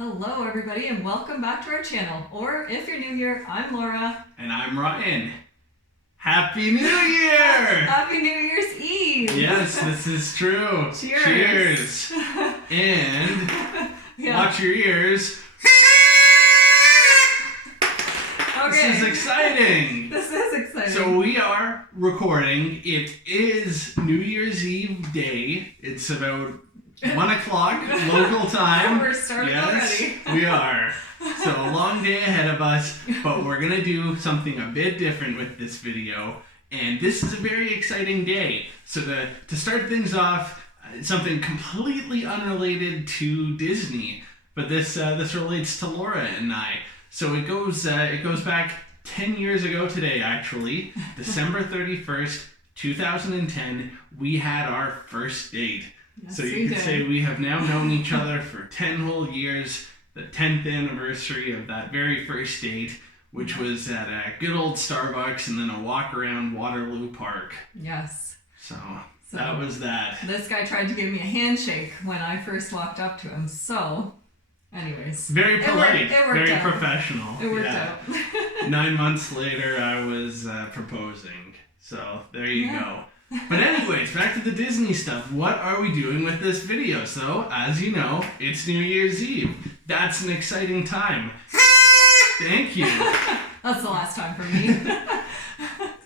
Hello everybody and welcome back to our channel. Or if you're new here, I'm Laura. And I'm Ryan. Happy New Year! Happy New Year's Eve! Yes, this is true. Cheers! Cheers! And watch your ears. Okay. This is exciting! This is exciting. So we are recording. It is New Year's Eve day. It's about 1 o'clock local time. We're starting already. We are. So a long day ahead of us, but we're going to do something a bit different with this video. And this is a very exciting day. So to start things off, something completely unrelated to Disney, but this relates to Laura and I. So it goes back 10 years ago today, actually. December 31st, 2010, we had our first date. Yes, so you could say we have now known each other for 10 whole years, the 10th anniversary of that very first date, which was at a good old Starbucks and then a walk around Waterloo Park. Yes. So that was that. This guy tried to give me a handshake when I first walked up to him, so anyways. Very polite, it worked very out. Professional. It worked out. 9 months later, I was proposing. So there you go. But anyways, back to the Disney stuff. What are we doing with this video? So, as you know, it's New Year's Eve. That's an exciting time. Thank you. That's the last time for me.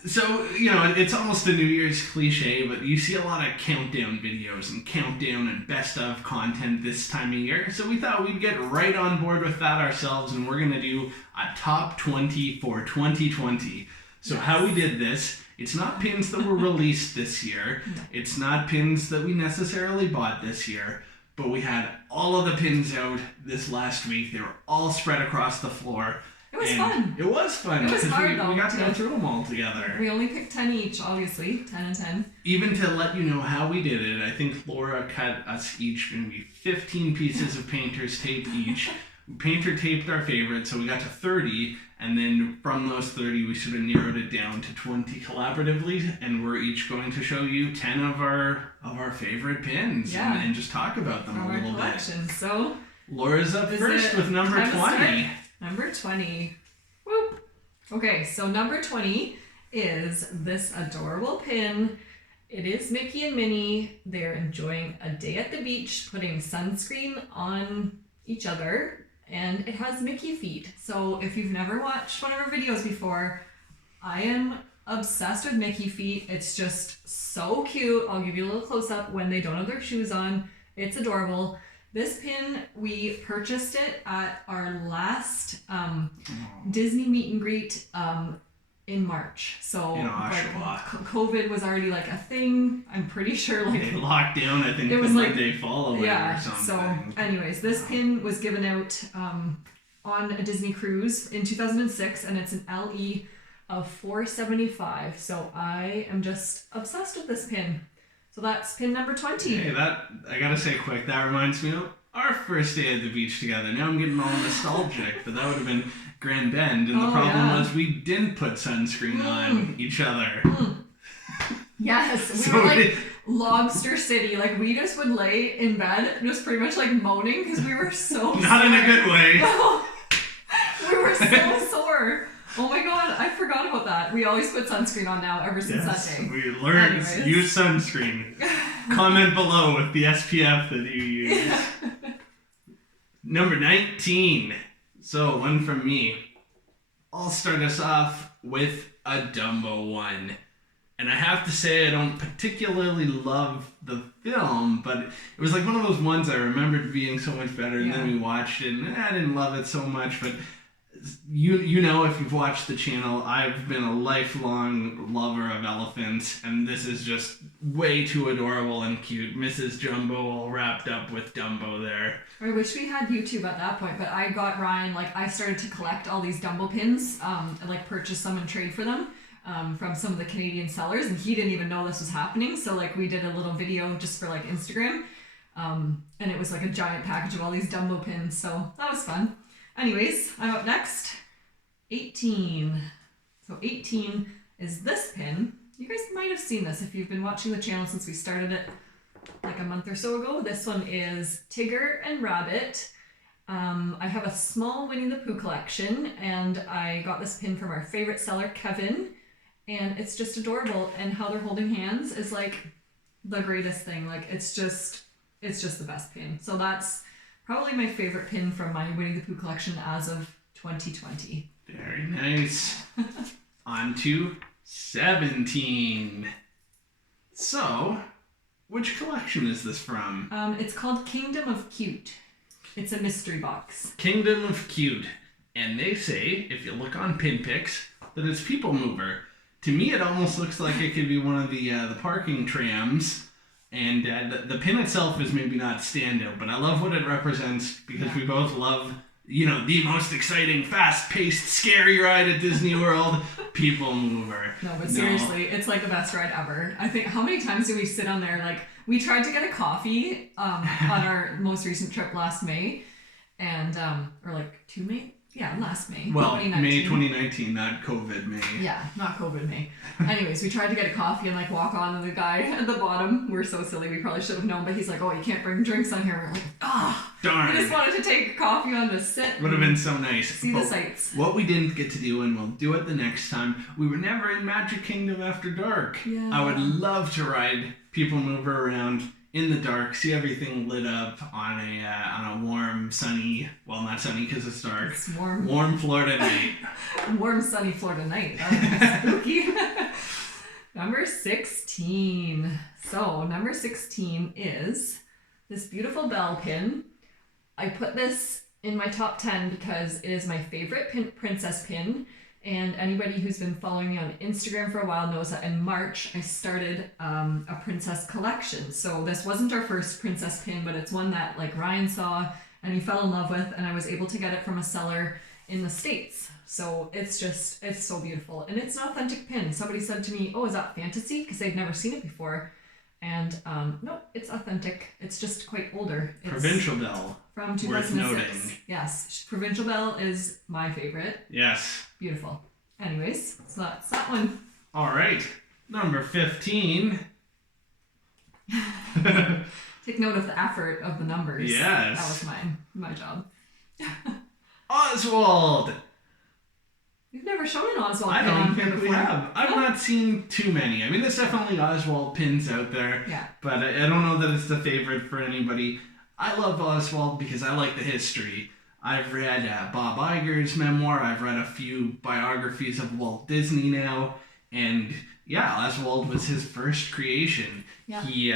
So, it's almost a New Year's cliche, but you see a lot of countdown videos and countdown and best of content this time of year. So we thought we'd get right on board with that ourselves, and we're going to do a top 20 for 2020. So how we did this, it's not pins that were released this year. No. It's not pins that we necessarily bought this year. But we had all of the pins out this last week. They were all spread across the floor. It was fun. It was fun. It was hard though. We got to go through them all together. We only picked 10 each, obviously. 10 and 10. Even to let you know how we did it, I think Laura cut us each maybe 15 pieces of painter's tape each. We painter taped our favorite, so we got to 30, and then from those 30 we sort of narrowed it down to 20 collaboratively, and we're each going to show you 10 of our favorite pins and just talk about them a little bit. So Laura's up first with number 20. Number 20. Whoop. Okay, so number 20 is this adorable pin. It is Mickey and Minnie. They're enjoying a day at the beach, putting sunscreen on each other. And it has Mickey feet. So if you've never watched one of our videos before, I am obsessed with Mickey feet. It's just so cute. I'll give you a little close up when they don't have their shoes on. It's adorable. This pin, we purchased it at our last Disney meet and greet in March. So COVID was already like a thing. I'm pretty sure they locked down, I think, it was the like Monday following or something. So anyways, this pin was given out on a Disney cruise in 2006, and it's an LE of 475. So I am just obsessed with this pin. So that's pin number 20. Hey, I gotta say quick, that reminds me of our first day at the beach together. Now I'm getting all nostalgic, but that would have been Grand Bend, and the problem was we didn't put sunscreen on each other. Yes, we were like Lobster City. Like, we just would lay in bed just pretty much like moaning because we were so Not sore. in a good way. No, we were so sore. Oh my god, I forgot about that. We always put sunscreen on now ever since that day. We learned use sunscreen. Comment below with the SPF that you use. Number 19. So, one from me. I'll start us off with a Dumbo one. And I have to say I don't particularly love the film, but it was like one of those ones I remembered being so much better, and then we watched it, and I didn't love it so much, but you know, if you've watched the channel, I've been a lifelong lover of elephants, and this is just way too adorable and cute. Mrs. Jumbo all wrapped up with Dumbo there. I wish we had YouTube at that point, but I got Ryan, I started to collect all these Dumbo pins, and purchase some and trade for them from some of the Canadian sellers, and he didn't even know this was happening, so we did a little video just for Instagram, and it was a giant package of all these Dumbo pins, so that was fun. Anyways, I'm up next. 18. So 18 is this pin. You guys might have seen this if you've been watching the channel since we started it a month or so ago. This one is Tigger and Rabbit. I have a small Winnie the Pooh collection, and I got this pin from our favorite seller, Kevin, and it's just adorable. And how they're holding hands is like the greatest thing. Like it's just the best pin. So that's probably my favorite pin from my Winnie the Pooh collection as of 2020. Very nice. On to 17. So, which collection is this from? It's called Kingdom of Cute. It's a mystery box. Kingdom of Cute. And they say, if you look on Pinpicks, that it's People Mover. To me, it almost looks like it could be one of the parking trams. And the pin itself is maybe not standout, but I love what it represents because we both love, the most exciting, fast-paced, scary ride at Disney World, People Mover. No, but seriously, it's like the best ride ever. I think, how many times do we sit on there? Like, we tried to get a coffee on our most recent trip last May, and, or like 2 May? Yeah, last May. Well, 2019. May 2019, not COVID May. Yeah, not COVID May. Anyways, we tried to get a coffee and like walk on, and the guy at the bottom, we're so silly, we probably should have known, but he's like, oh, you can't bring drinks on here. We're like, darn. I just wanted to take coffee on this sit. Would have been so nice. See the sights. What we didn't get to do, and we'll do it the next time, we were never in Magic Kingdom after dark. Yeah. I would love to ride People Mover around in the dark, see everything lit up on a warm, sunny, well, not sunny because it's dark. It's warm. Warm Florida night. Warm, sunny Florida night. That would be spooky. Number 16. So, number 16 is this beautiful bell pin. I put this in my top 10 because it is my favorite princess pin. And anybody who's been following me on Instagram for a while knows that in March I started a princess collection. So this wasn't our first princess pin, but it's one that like Ryan saw and he fell in love with, and I was able to get it from a seller in the States. So it's so beautiful. And it's an authentic pin. Somebody said to me, oh, is that fantasy? Because they'd never seen it before. And no, it's authentic. It's just quite older. It's Provincial Bell. from 2006. Worth noting. Yes, Provincial Bell is my favorite. Yes. Beautiful. Anyways, so that's that one. All right. Number 15. Take note of the effort of the numbers. Yes. That was my job. Oswald. We've never shown an Oswald I pin on don't here think we before. have. I've not seen too many. I mean, there's definitely Oswald pins out there. Yeah. But I don't know that it's the favorite for anybody. I love Oswald because I like the history. I've read Bob Iger's memoir. I've read a few biographies of Walt Disney now. And yeah, Oswald was his first creation. Yeah. He,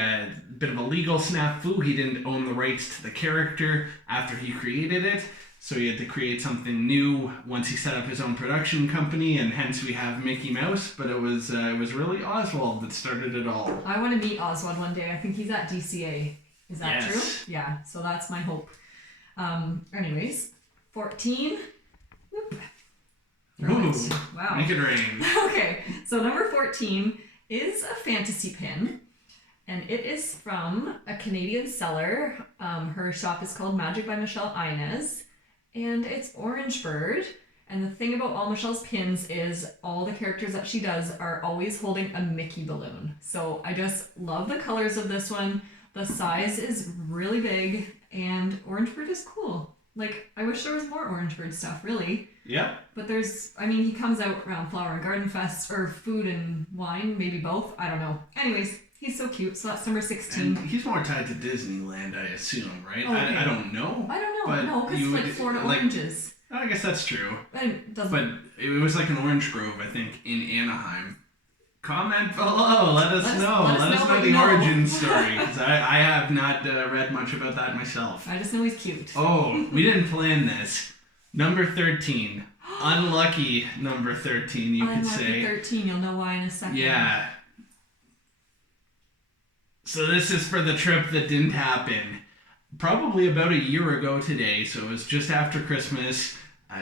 bit of a legal snafu. He didn't own the rights to the character after he created it. So he had to create something new once he set up his own production company, and hence we have Mickey Mouse. But it was really Oswald that started it all. I want to meet Oswald one day. I think he's at DCA. Is that Yes. true? Yeah. So that's my hope. Anyways, 14. Whoop. Ooh, Wow. make it rain. Okay, so number 14 is a fantasy pin, and it is from a Canadian seller. Her shop is called Magic by Michelle Inez, and it's Orange Bird. And the thing about all Michelle's pins is all the characters that she does are always holding a Mickey balloon. So I just love the colors of this one. The size is really big, and Orange Bird is cool. Like, I wish there was more Orange Bird stuff, really. Yeah. But he comes out around Flower and Garden Fest, or Food and Wine, maybe both. I don't know. Anyways, he's so cute. So that's number 16. And he's more tied to Disneyland, I assume, right? Oh, okay. I don't know. I don't know. But No, because you it's like would- Florida like- oranges. I guess that's true. But it doesn't. But it was like an orange grove, I think, in Anaheim. Comment below. Let us know. Let us know what the you know. origin story. Because I have not read much about that myself. I just know he's cute. Oh, we didn't plan this. Number 13. Unlucky number 13, you could Unlucky say. 13. You'll know why in a second. Yeah. So this is for the trip that didn't happen. Probably about a year ago today, so it was just after Christmas,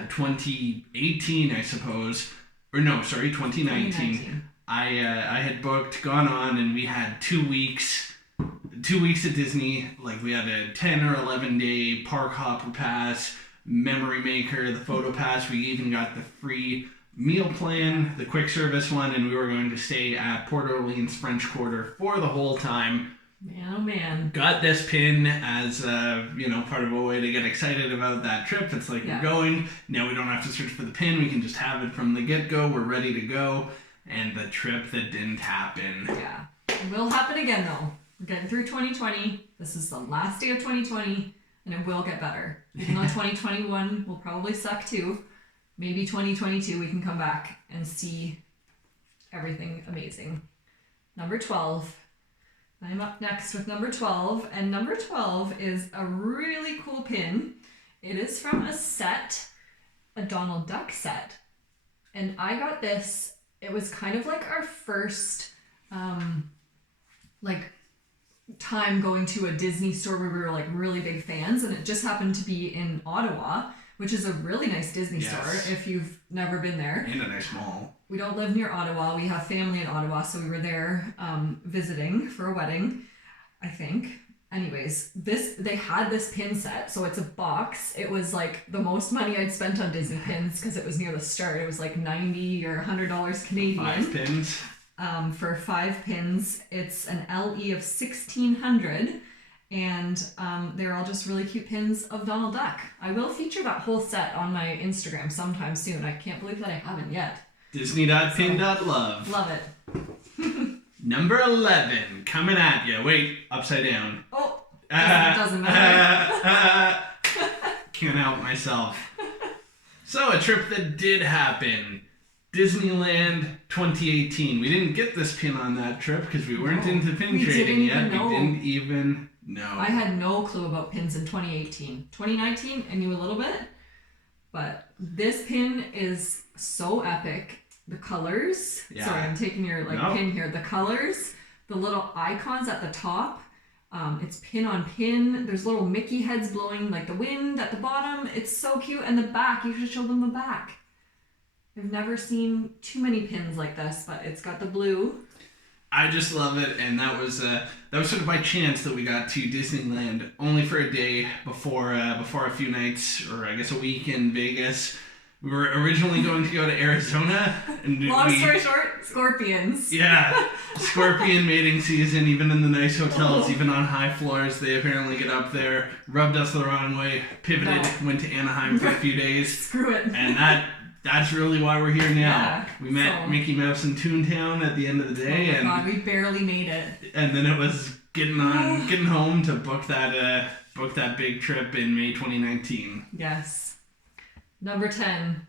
2018, I suppose. Or no, sorry, 2019. I had gone on, and we had 2 weeks. 2 weeks at Disney. Like, we had a 10 or 11 day park hopper pass, memory maker, the photo pass. We even got the free meal plan, the quick service one, and we were going to stay at Port Orleans French Quarter for the whole time. Man, oh man. Got this pin as, part of a way to get excited about that trip. It's like we're going. Now we don't have to search for the pin. We can just have it from the get-go. We're ready to go. And the trip that didn't happen. Yeah. It will happen again, though. We're getting through 2020. This is the last day of 2020, and it will get better. Even though 2021 will probably suck too, maybe 2022 we can come back and see everything amazing. Number 12. I'm up next with number 12, and number 12 is a really cool pin. It is from a set, a Donald Duck set, and I got this. It was kind of like our first time going to a Disney store where we were like really big fans, and it just happened to be in Ottawa, which is a really nice Disney store if you've never been there. And a nice mall. We don't live near Ottawa. We have family in Ottawa, so we were there visiting for a wedding, I think. Anyways, they had this pin set, so it's a box. It was like the most money I'd spent on Disney pins because it was near the start. It was like $90 or $100 Canadian. 5 pins. For 5 pins. It's an LE of 1600, and they're all just really cute pins of Donald Duck. I will feature that whole set on my Instagram sometime soon. I can't believe that I haven't yet. Disney.pin.love. Love it. Number 11, coming at you. Wait, upside down. Oh, doesn't matter. Can't help myself. So, a trip that did happen. Disneyland 2018. We didn't get this pin on that trip because we weren't into pin trading yet. We didn't even know. I had no clue about pins in 2018. 2019, I knew a little bit. But this pin is so epic. The colors. Yeah. Sorry, I'm taking your pin here. The colors, the little icons at the top. It's pin on pin. There's little Mickey heads blowing like the wind at the bottom. It's so cute. And the back, you should show them the back. I've never seen too many pins like this, but it's got the blue. I just love it, and that was sort of by chance that we got to Disneyland only for a day before a few nights, or I guess a week in Vegas. We were originally going to go to Arizona. And long story short, scorpions. Yeah, scorpion mating season, even in the nice hotels, even on high floors, they apparently get up there, rubbed us the wrong way, pivoted, went to Anaheim for a few days. Screw it. And that's really why we're here now. Yeah, we met Mickey Mouse in Toontown at the end of the day. Oh my God, we barely made it. And then it was getting home to book that big trip in May 2019. Yes. Number 10.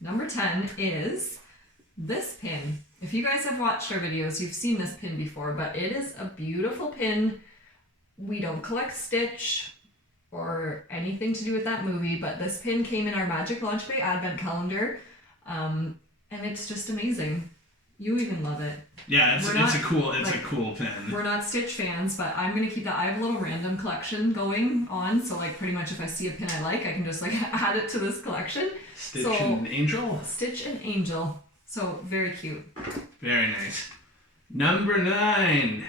Number 10 is this pin. If you guys have watched our videos, you've seen this pin before, but it is a beautiful pin. We don't collect Stitch or anything to do with that movie, but this pin came in our Magic Launch Bay advent calendar, and it's just amazing. You even love it. Yeah, it's a cool pin. We're not Stitch fans, but I'm gonna keep that. I have a little random collection going on, so like pretty much if I see a pin I like, I can just like add it to this collection. Stitch and Angel. Stitch and Angel. So very cute. Very nice. Number 9.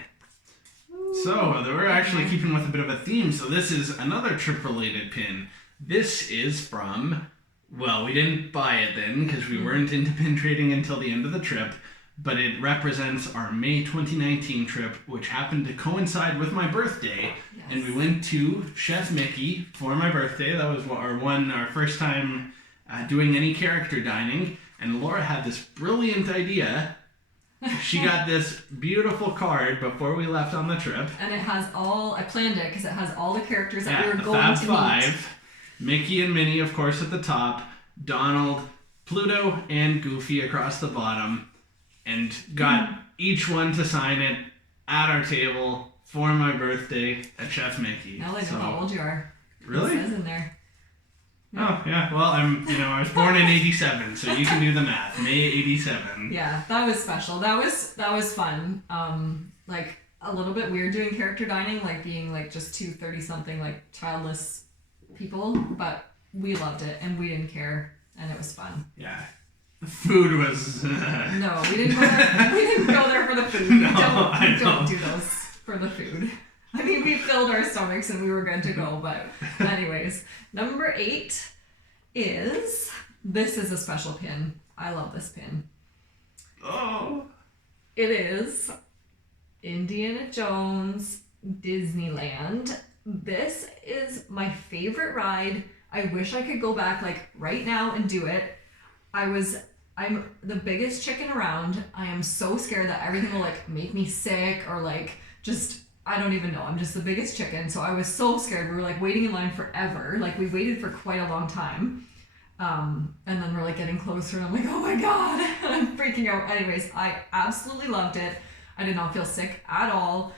So we're actually keeping with a bit of a theme. So this is another trip-related pin. This is from. Well, we didn't buy it then because we weren't into pin trading until the end of the trip. But it represents our May 2019 trip, which happened to coincide with my birthday. Yes. And we went to Chef Mickey for my birthday. That was our first time doing any character dining. And Laura had this brilliant idea. She got this beautiful card before we left on the trip. And it has I planned it because it has all the characters that we were going Fab to Five. Meet. Mickey and Minnie, of course, at the top. Donald, Pluto, and Goofy across the bottom. And got each one to sign it at our table for my birthday at Chef Mickey. Now I know how old you are. Really? It says in there. Yeah. Oh, yeah. Well, I was born in 87, so you can do the math. May 87. Yeah, that was special. That was fun. Like a little bit weird doing character dining, like being like just two 30-something like childless people, but we loved it and we didn't care and it was fun. Yeah. The food was... No, we didn't go there for the food. We don't do those for the food. I mean, we filled our stomachs and we were good to go, but anyways. Number 8 is... This is a special pin. I love this pin. Oh. It is Indiana Jones Disneyland. This is my favorite ride. I wish I could go back like right now and do it. I'm the biggest chicken around. I am so scared that everything will like make me sick or like just, I don't even know. I'm just the biggest chicken. So I was so scared. We were like waiting in line forever. Like we waited for quite a long time. And then we're like getting closer and I'm like, oh my God, and I'm freaking out. Anyways, I absolutely loved it. I did not feel sick at all.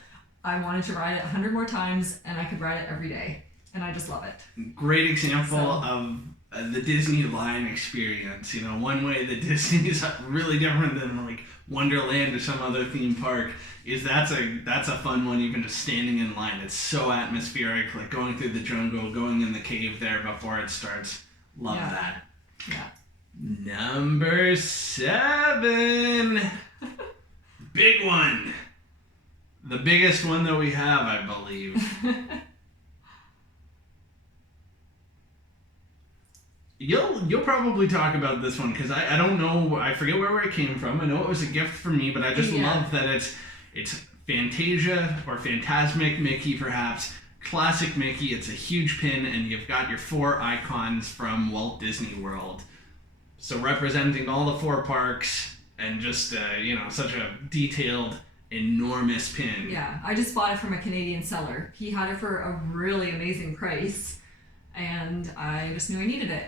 I wanted to ride it 100 more times and I could ride it every day. And I just love it. Great example of the Disney line experience. You know, one way that Disney is really different than like Wonderland or some other theme park is that's a fun one, even just standing in line. It's so atmospheric, like going through the jungle, going in the cave there before it starts. Love that. Yeah. Number 7. Big one. The biggest one that we have, I believe. You'll probably talk about this one because I don't know. I forget where it came from. I know it was a gift for me, but I just love that it's Fantasia or Phantasmic Mickey, perhaps. Classic Mickey. It's a huge pin, and you've got your 4 icons from Walt Disney World. So representing all the 4 parks and just such a detailed, enormous pin. Yeah, I just bought it from a Canadian seller. He had it for a really amazing price, and I just knew I needed it.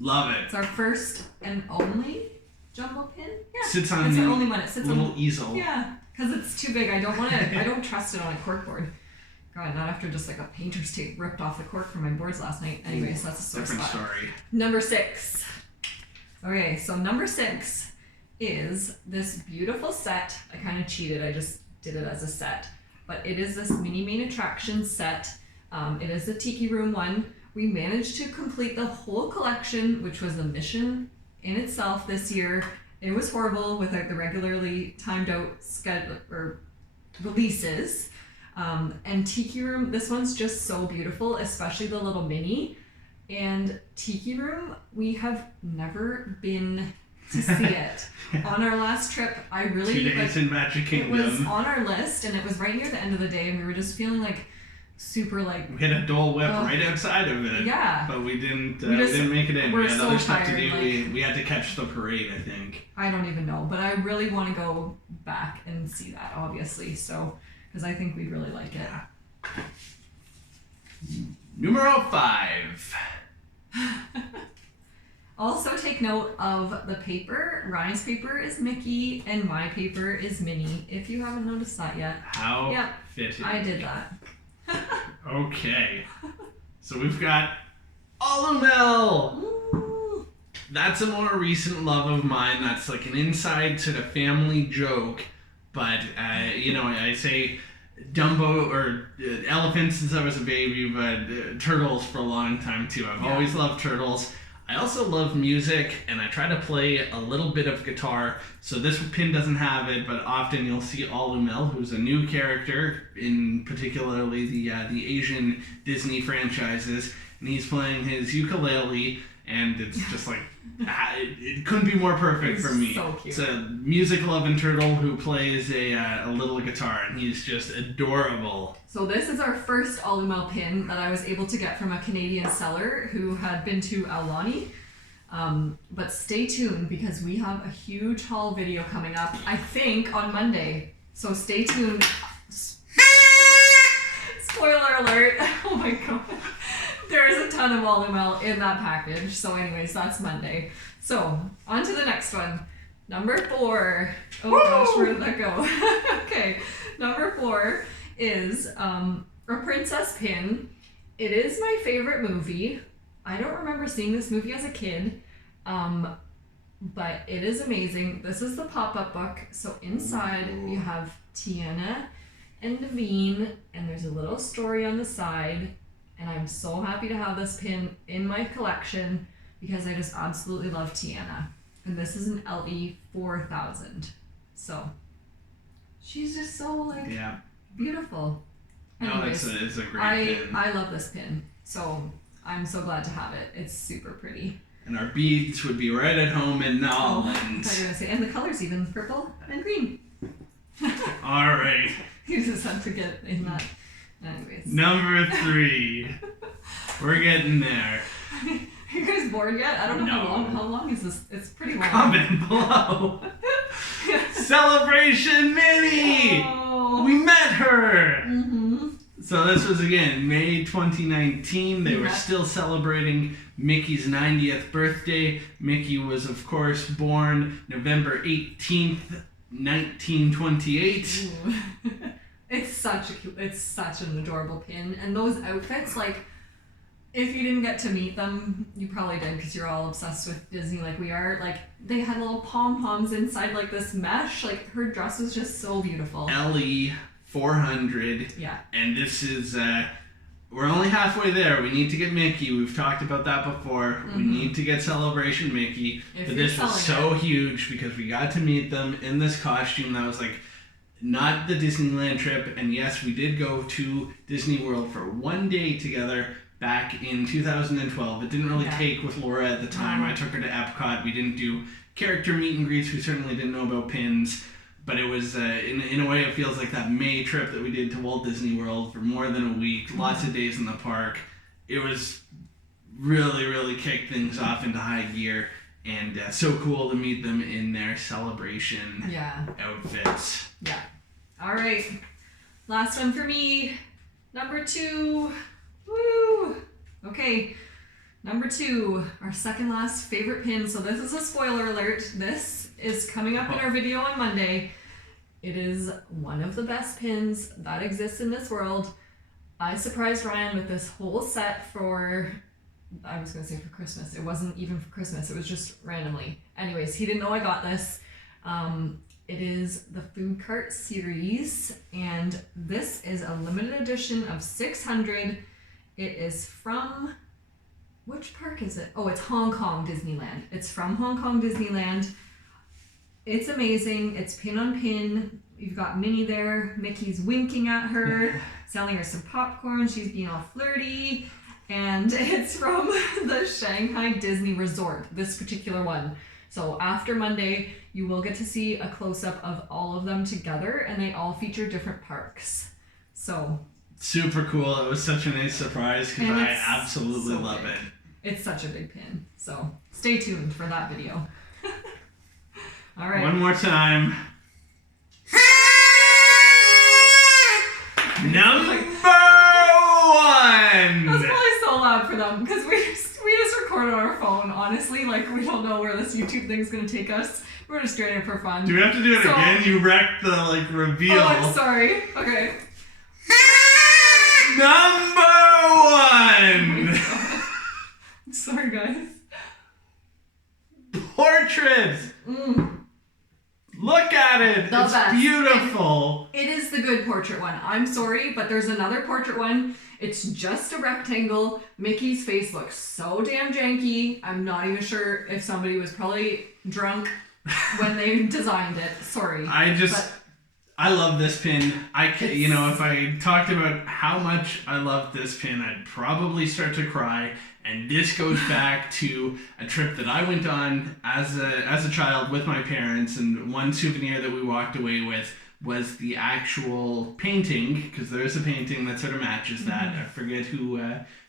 Love it. It's our first and only jumbo pin. Yeah, sits on it's the our only one. It sits little on, easel. Yeah, because it's too big. I don't want to. I don't trust it on a corkboard. God, not after just like a painter's tape ripped off the cork from my boards last night. Anyways, that's a sore different spot. story. Number 6. Okay, so number 6 is this beautiful set. I kind of cheated. I just did it as a set, but it is this mini main attraction set. It is the Tiki Room one. We managed to complete the whole collection, which was a mission in itself this year. It was horrible without the regularly timed out schedule or releases. And Tiki Room, this one's just so beautiful, especially the little Minnie. And Tiki Room, we have never been to see it. On our last trip, I really 2 days in Magic Kingdom. It was on our list, and it was right near the end of the day, and we were just feeling like super like. We had a Dole Whip right outside of it. Yeah. But we didn't make it in. We had so other stuff tired, to do. like, we had to catch the parade, I think. I don't even know, but I really want to go back and see that, obviously. So, because I think we'd really like it. Numero 5. Also take note of the paper. Ryan's paper is Mickey and my paper is Minnie, if you haven't noticed that yet. How fitting. I did that. Okay. So we've got Olumel. Ooh. That's a more recent love of mine. That's like an inside sort of family joke. But, I say Dumbo or elephants since I was a baby, but turtles for a long time too. I've always loved turtles. I also love music, and I try to play a little bit of guitar. So this pin doesn't have it, but often you'll see Olumel, who's a new character in particularly the Asian Disney franchises, and he's playing his ukulele, and it's just like it couldn't be more perfect for me. So cute. It's a music-loving turtle who plays a little guitar, and he's just adorable. So this is our first Olumel pin that I was able to get from a Canadian seller who had been to Aulani. But stay tuned because we have a huge haul video coming up, I think, on Monday. So stay tuned. Spoiler alert. Oh my god. There's a ton of Olumel in that package. So anyways, that's Monday. So on to the next one. Number 4. Oh gosh, where did that go? Okay. Number 4 is a princess pin. It is my favorite movie. I don't remember seeing this movie as a kid, but it is amazing. This is the pop-up book. So inside you have Tiana and Naveen, and there's a little story on the side. And I'm so happy to have this pin in my collection because I just absolutely love Tiana. And this is an LE 4000. So she's just so beautiful. Anyways, no, it's a great pin. I love this pin. So I'm so glad to have it. It's super pretty. And our beads would be right at home in Nolans. I thought you were gonna say, and the colors even purple and green. All right. You just have to get in that. Anyways. Number 3. We're getting there. Are you guys bored yet? I don't know how long is this? It's pretty long. Comment below. Celebration Minnie! Oh. We met her! Mm-hmm. So this was, again, May 2019. They were still celebrating Mickey's 90th birthday. Mickey was, of course, born November 18th, 1928. It's such an adorable pin. And those outfits, like, if you didn't get to meet them, you probably did because you're all obsessed with Disney like we are. Like, they had little pom-poms inside, like, this mesh. Like, her dress was just so beautiful. LE 400. Yeah. And this is, we're only halfway there. We need to get Mickey. We've talked about that before. Mm-hmm. We need to get Celebration Mickey. But this was so huge because we got to meet them in this costume that was, like, not the Disneyland trip. And yes, we did go to Disney World for one day together back in 2012. It didn't really take with Laura at the time. I took her to Epcot. We didn't do character meet and greets. We certainly didn't know about pins. But it was, in a way, it feels like that May trip that we did to Walt Disney World for more than a week. Lots of days in the park. It was really, really kicked things off into high gear. And so cool to meet them in their celebration outfits. Yeah. All right. Last one for me. Number 2. Woo! Okay. Number 2, our second last favorite pin. So this is a spoiler alert. This is coming up in our video on Monday. It is one of the best pins that exists in this world. I surprised Ryan with this whole set for, I was going to say for Christmas. It wasn't even for Christmas. It was just randomly. Anyways, he didn't know I got this. It is the Food Cart series, and this is a limited edition of 600. It is from, which park is it? Oh, it's Hong Kong Disneyland. It's from Hong Kong Disneyland. It's amazing. It's pin on pin. You've got Minnie there. Mickey's winking at her, selling her some popcorn. She's being all flirty. And it's from the Shanghai Disney Resort, this particular one. So after Monday, you will get to see a close-up of all of them together, and they all feature different parks. So super cool. It was such a nice surprise because I absolutely love it. It's such a big pin. So stay tuned for that video. All right. One more time. Number 1! That was probably so loud for them because we just recorded on our phone, honestly. Like, we don't know where this YouTube thing's going to take us. We're just doing it for fun. Do we have to do it again? You wrecked the, reveal. Oh, I'm sorry. Okay. Number 1! I'm sorry, guys. Portraits! Look at it! It's best. beautiful! It is the good portrait one. I'm sorry, but there's another portrait one. It's just a rectangle. Mickey's face looks so damn janky. I'm not even sure if somebody was probably drunk when they designed it. Sorry. I love this pin. If I talked about how much I love this pin, I'd probably start to cry. And this goes back to a trip that I went on as a child with my parents, and one souvenir that we walked away with was the actual painting, because there is a painting that sort of matches that. I forget who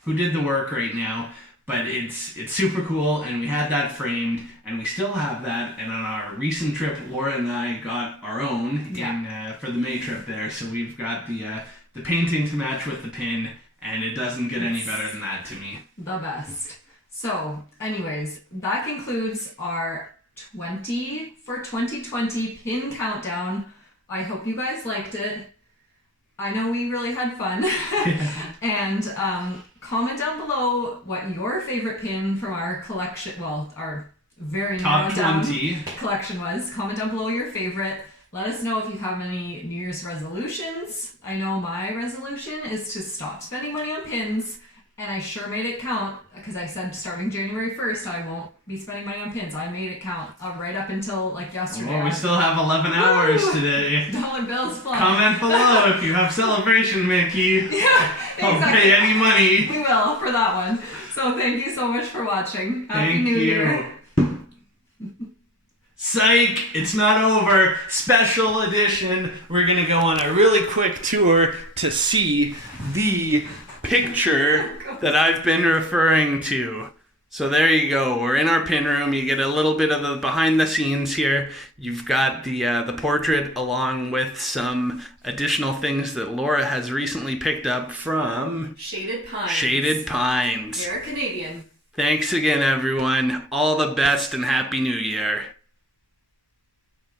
did the work right now, but it's super cool, and we had that framed, and we still have that. And on our recent trip, Laura and I got our own for the May trip there, so we've got the painting to match with the pin. And it doesn't get any better than that to me. The best. So, anyways, that concludes our 20 for 2020 pin countdown. I hope you guys liked it. I know we really had fun. And comment down below what your favorite pin from our collection, our very narrowed down collection was. Comment down below your favorite. Let us know if you have any New Year's resolutions. I know my resolution is to stop spending money on pins, and I sure made it count because I said starting January 1st I won't be spending money on pins. I made it count right up until yesterday. Well, we still have 11 hours today. Dollar bills flying. Comment below if you have Celebration Mickey. Yeah, exactly. I'll pay any money. We will for that one. So thank you so much for watching. Happy New Year. Psych! It's not over. Special edition. We're gonna go on a really quick tour to see the picture that I've been referring to. So there you go. We're in our pin room. You get a little bit of the behind the scenes here. You've got the portrait along with some additional things that Laura has recently picked up from Shaded Pines. Shaded Pines. They're Canadian. Thanks again, everyone. All the best and Happy New Year.